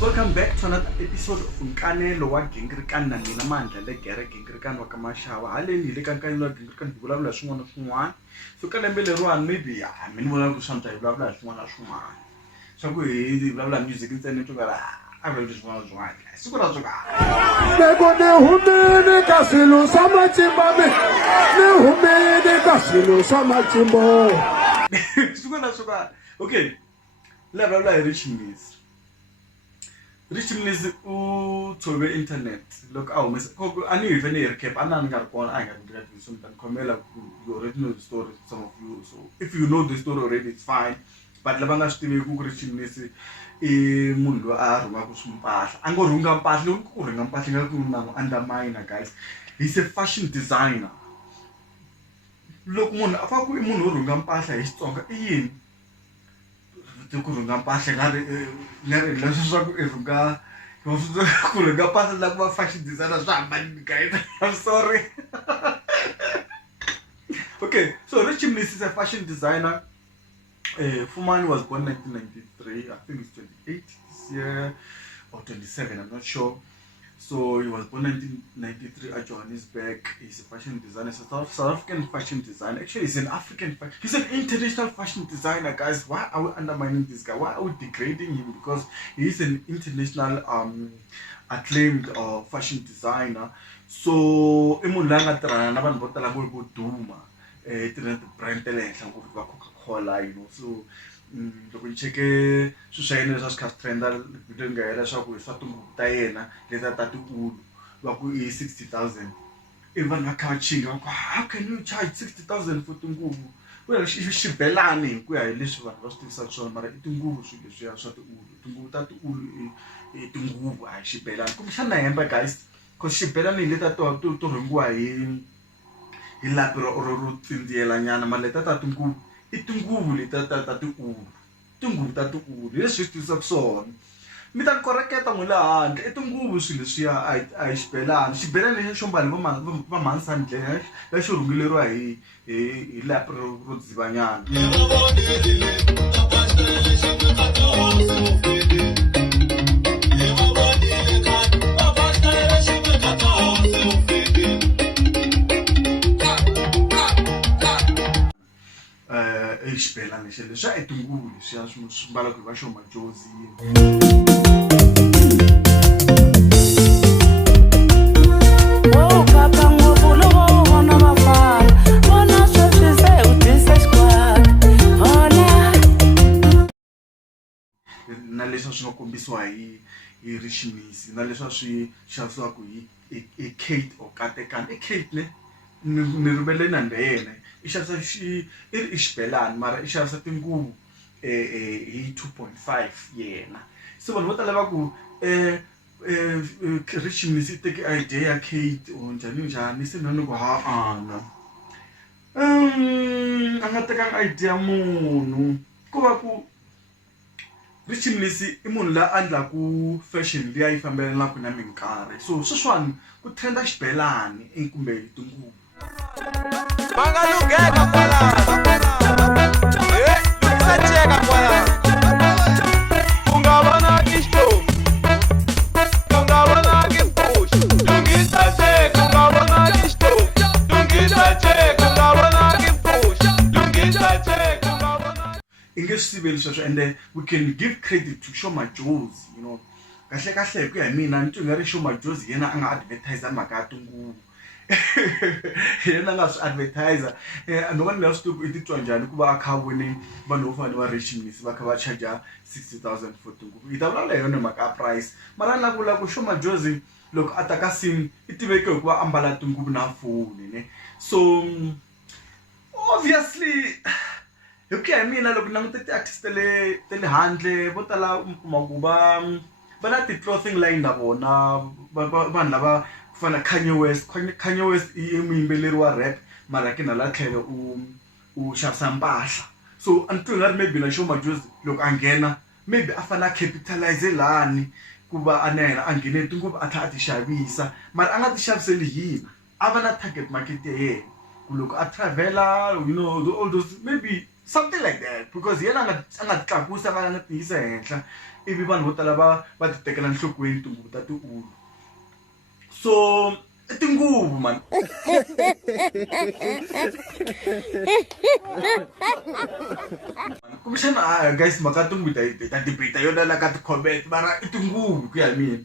welcome back to another episode of Nkanelo wa Gingrikan na mina mandla le gere Gingrikan wa kamashawa haleni le kankani wa Gingrikan vulavula swin'wana na swin'wana so ka lembe leriwani maybe mina vulavula sometimes vulavula swin'wana na swin'wana swa ku hi vulavula music ntsena to vera a vulavula swin'wana na swin'wana siku ra tsoka loko ne humene ka swilo swa matimba ne humene ka swilo swa matimba siku ra tsoka okay le vulavula hi Rich Miss u tobe internet look ani even a recap anani nga kona I got to do something komela you already know the story some of you so if you know the story already it's fine but lava nga swi tivi ku Rich Miss I munhu a rhunga ku swimpahla a ngo rhunga mpahla loko ku rhunga mpahla nga ku na undermine guys he's a fashion designer loko munhu a fa ku I munhu wo rhunga mpahla hi Xitsonga I yini ku rhunga mpahla ngari leswi swa ku rhunga ku rhunga mpahla la ku va fashion designer swa hambana guys I'm sorry okay so Rich Miss is a fashion designer Fumani was born 1993 I think it's 28 this year or 27 I'm not sure so he was born 1993 at Johannesburg. He's a fashion designer, South African fashion designer. Actually, he's he's an international fashion designer, guys. Why are we undermining this guy? Why are we degrading him? Because he's an international acclaimed fashion designer. So, imulanga trana na vanhu vo tala vo duma brand le henhla ngopfu va Coca-Cola, you know. So loko ni cheke swi swa yena leswi swi trenda video nga hela swa ku swa tinguvu ta yena leta ta tiulu va ku I 60,000 I vanhu va kha va chinga va ku how can you charge 60,000 for tinguvu well xibelani hi ku ya hi leswi vanhu va swi tivisa swona mara I tinguvu swilo leswiya swa tiulu tinguvu ta tiulu I tinguvu a hi xibelani kumbexana hemba guys cause xibelani hi leta to rhungiwa hi lapi ro tsindziyela nyana mara leta ta tinguvu I tinguvu leta ta tiulu tinguvu ta tiulu leswi swi tivisa swona mi ta korreketa n'we le handle I tinguvu swilo leswiya a hi xibelani lexi xo mbala va mhansani ndlela lexi rhungileriwa hi lapi ro dziva nyana xibelani lexi leswi I tinguvu leswiya swi mbala ku va xo majozi na leswi swi nga kombisiwa hi Rich Miss na leswi swi xavisiwaka hi Kate or Katekani Kate ne ni rivele na ndena I xavisa xibelani mara I xavisa tinguvu hi 2.5 yena so vanhu vo tala va ku Rich Miss I teke idea ya Kate or njhani se ni ku ana a nga tekanga idea munhu ku va ku Rich Miss I munhu la andlaku fashion leyi yi fambelanaka na minkarhi so sweswiwani ku trenda xibelani kumbe tinguvu Bangalugeka kwala Lungisacheka kwala Ungabona kishto Ungabona kipush Lungisacheka ungabona kishto Lungisacheka ungabona kipush Lungisacheka ungabona Ingesibeli sweswo and then we can give credit to Shoma Jozi you know kahle ku ya mina ni nga ri Shoma Jozi yena a nga advertiser mhaka ya tinguvu yena nga swi advertiser no one else to ititwa njhani ku va a kha vone vanhu vo fana va Rich Miss va kha va charge 60,000 for tinguvu I ta vulavula hi yona mhaka price mara na vula ku Shoma Jozi loko a ta ka scene I tiveke hi ku va ambala tinguvu na foni ne so obviously hi ku ya hi mina loko langute ti-artist te le handle vo tala kuma ku va na ti-clothing line na vona vanhu lava fana Kanye West I muyimbeleri wa rap mara ke na la tlhelo u xavisa mpahla so until nga maybe na Shoma Jozi loko a nghena maybe a fana capitalize lani ku va a na yena a nghene tinguvu a tlha a ti xavisa mara a nga ti xaviseli hina a va na target market ya yena ku loko a travela you know all those maybe something like that, because yena anga tlakusa nga tiyisa henhla ivi vanhu vo tala va ti tekela nhlokweni tinguvu ta tiulu. So tinguvu man kumbexana guys maka tinguvu ta debate yona la ka ti-comment mara i tinguvu ku ya hi mina.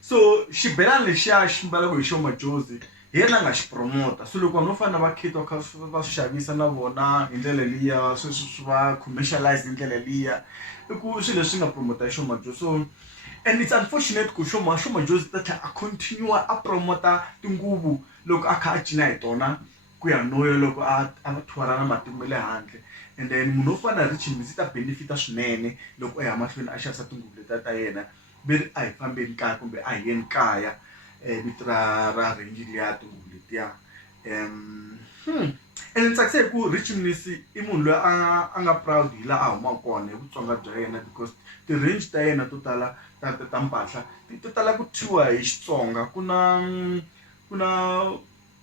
So xibelani lexiya xi mbalaku hi Sho Madjozi hi yena a nga xi promota, so loko vanhu vo fana na va Kate va swi xavisa na vona hi ndlela liya swi va commercialize hi ndlela liya i ku swilo leswi nga promota hi Sho Madjozi. So and it's unfortunate ku Sho Madjozi ta tlhela a continue a promota tinguvu loko a kha a cina hi tona ku ya noyo loko a thwara na matimu le handle, and then munhu wo fana na Richie Mnisi ta benefita swinene loko a ya mahlweni a xavisa tinguvu leta ta yena ve ri a hi fambeni kaya kumbe a hi yeni kaya vito ra range liya tinguvu letiya. And ni tsakisa hi ku Richie Mnisi i munhu loyi a nga proud hi laha a humaka kona hi vutsonga bya yena, because ti-range ta yena to tala ta mpahla ti tala ku thyiwa hi Xitsonga. Ku na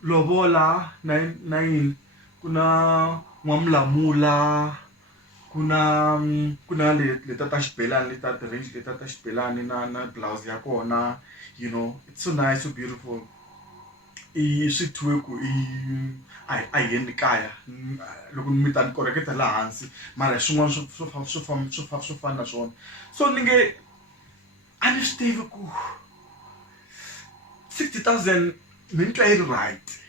lovola na yini, ku na n'wamlamula, ku na leta ta xibelani leta ti-range leta ta xibelani na blouse ya kona, you know, it's so nice, so beautiful. I swi thyiwe ku a hi yeni kaya loko mi ta ni koreketa laha hansi, mara swin'wana swo fana na swona. So ni nge a ni swi tivi ku 60,000 mi ni twa yi ri right,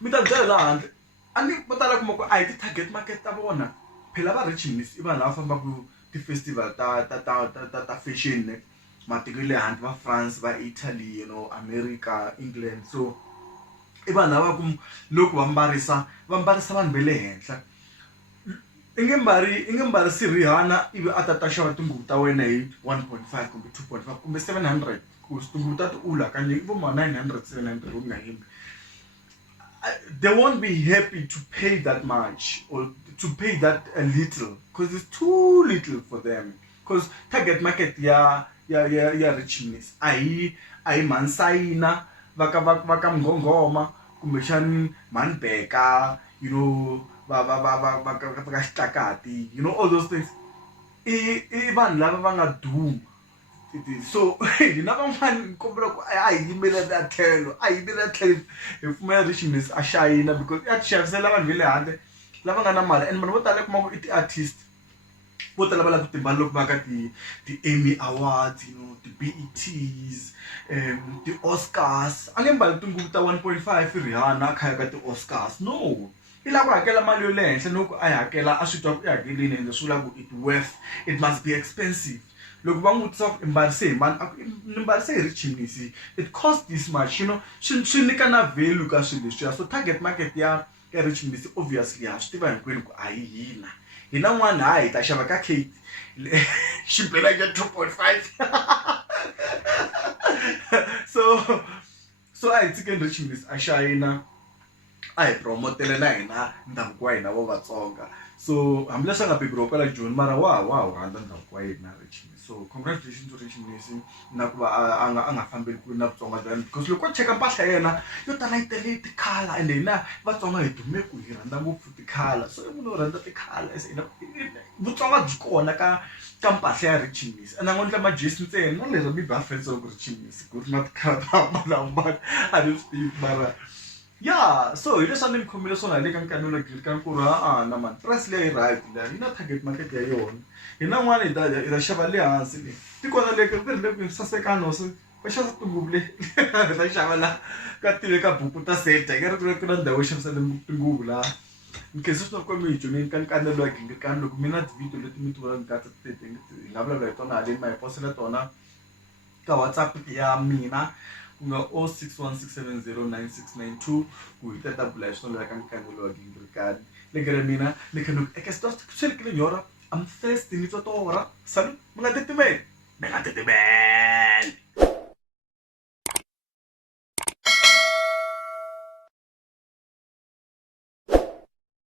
mi ta byela laha handle a ni vo tala kuma ku a hi ti-target market ta vona. Phela va Richie Mnisi i vanhu lava fambaku ti-festival ta fashion ne matiko le handle, va France, va Italy, you know, America, England. So i vanhu lava ku loko va mbarisa vanhu ve le henhla. I nge mbarisi Rihanna ivi a ta xava tinguvu ta wena hi 1.5 kumbe 2.5 kumbe 700 ku tinguvu ta tiulu hakanyingi vo ma 900 700 u nga hembi. They won't be happy to pay that much or to pay that a little, because it's too little for them, because target market ya Richie Mnisi a hi Mansayina vaka Mngongoma kumbexani Manbeka, you know, va Xitakati, you know, all those things. I vanhu lava va nga duma. So hina van'wani kombela ku a hi yimela tlhelo hi pfumela Richie Mnisi a xayina, because ya ti xavisela vanhu ve le handle lava nga na mali, and vanhu vo tala kuma ku i ti-artist vo tala va lava ku timbala loko va ka ti-Emmy Awards, you know, ti-BETs, ti-Oscars. A nge mbali tinguvu ta 1.5 Rihanna a khaya ka ti-Oscars, no. I lava ku hakela mali yo le henhla, loko a yi hakela a swi twa ku i hakelini, ende swi vula ku it must be expensive. Loko va n'wi vutisa ku i mbarise hi mani, ni mbarise hi Richie Mnisi, it costs this much, you know, swi nyika na value ka swilo leswiya. So target market ya Richie Mnisi obviously ha swi tiva hinkwenu ku a hi hina n'wana ha hi ta xava ka Kate xibelani xa 2.5 so a hi tshikeni Richie Mnisi a xayina a hi promotele na hina ndhavuko wa hina vo Vatsonga. So hambileswi a nga beburiwa kwala Joni, mara wa wu rhandza ndhavuko wa hina Richie Mnisi. So congratulations to Richie Mnisi na ku va a nga fambeli kule na vutsonga bya yena, because loko a cheka mpahla ya yena yo tala yi tele tikhala, ende hina Vatsonga hi dume ku hi rhandza ngopfu tikhala. So i munhu wo rhandza tikhala, vutsonga byi kona ka mpahla ya Richie Mnisi. And a nga endla majesi ntsena na leswi mi ba fensa ku Richie Mnisi ku ri na tikhala to hambanahambana a ni swi tivi, mara yeah. So hi leswi a ni mi khomile swona hi le ka nkanelo gilkan ku ri na man price leyi yi right leyi yi na target market ya yona. Hina n'wana hi ta xava le hansi leyi ti kona le ri le ku sasekana hosi va xavisa tinguvu leyi hi ta xava la ka ka buku ta seta hi nga ri ku na ndhawu yo xavisa tinguvu laha. In case swi na ku mi hi jonini ka nkanelo wa gilkan, loko mi na tivhidiyo leti mi ti vulaka ka hi nga vulavula hi tona haleni, ma hi posela tona ka WhatsApp ya mina ku nga 0616709692 ku hi ta bula hi swona ka nkanelo wa gilkan. Le ka mina le ka eka sto swi le nyora I'm thirsty, ni twa tora. Salut, mi nga titimeli.